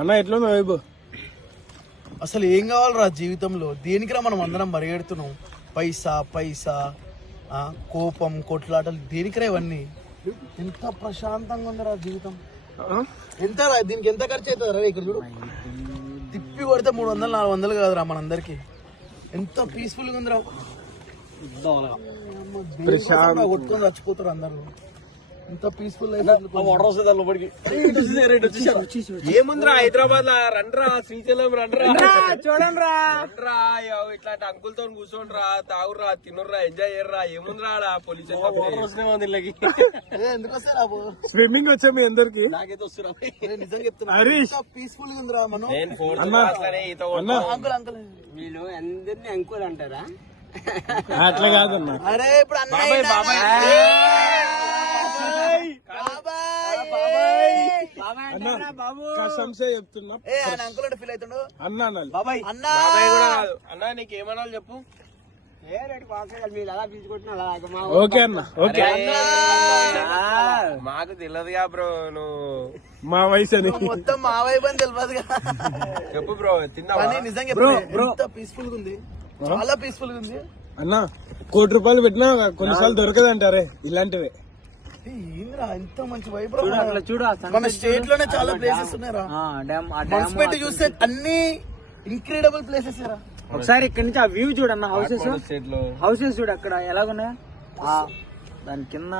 అన్న ఎట్లుంది వైబు? అసలు ఏం కావాలరా జీవితంలో? దేనికిరా మనం అందరం పరిగెడుతున్నాం? పైసా పైసా, కోపం, కొట్లాటలు, దేనికిరా ఇవన్నీ? ఎంత ప్రశాంతంగా ఉందిరా జీవితం. ఎంత దీనికి ఎంత ఖర్చు అవుతుంది రా? ఇక్కడ చూడు, తిప్పి కొడితే 300-400 కాదురా మనందరికి. ఎంత పీస్ఫుల్ గా ఉందిరా. కొట్టుకొని చచ్చిపోతారు అందరు. ఎంత పీస్ఫుల్ ఏముందిరా హైదరాబాద్ లా రండ్రా, శ్రీశైలం రండ్రా, చూడండి రా, ఇట్లాంటి అంకుల్తో కూర్చోండిరా, తాగుర్రా, తినుర్రా, ఎంజాయ్ చేయర్రా. ఏముందిరా పొల్యూషన్ ఎందుకు వస్తారా? స్విమ్మింగ్ వచ్చా మీ అందరికి? నాకైతే వస్తున్నా నిజంగా చెప్తున్నా, పీస్ఫుల్ గా ఉందిరా. మనం అంకుల్ అంకుల్ వీళ్ళు అందరినీ అంకుల్ అంటారా? అట్లా కాదన్నా. అరే ఇప్పుడు చెప్తున్నా అంకుల్ అంటే ఫీల్ అవుతుండు అన్న బాబాయ్. అన్నా అన్నా నీకేమనాలి చెప్పు. ఓకే అన్న, ఓకే. మాకు తెలియదుగా బ్రో, నువ్వు మా వయసు అని మొత్తం మా వైపు అని తెలియదు కదా. చెప్పు బ్రో, తిన్నావా? నిజంగా ఎంత పీస్ఫుల్ గా ఉంది, చాలా పీస్ఫుల్ గా ఉంది అన్న. ₹1,00,00,000 పెట్టినా కొన్నిసార్లు దొరకదు అంటారే, ఇలాంటివే. ఏంద్రా ఇంత మంచి వైబ్ చూడు. మన స్టేట్ లోనే చాలా ప్లేసెస్ ఉన్నాయిరా. పెట్టి చూస్తే అన్ని ఇన్క్రెడిబుల్ ప్లేసెస్ రా. ఒకసారి ఇక్కడ నుంచి ఆ వ్యూ చూడన్న, హౌసెస్ చూడు అక్కడ ఎలాగున్నాయా. దాని కింద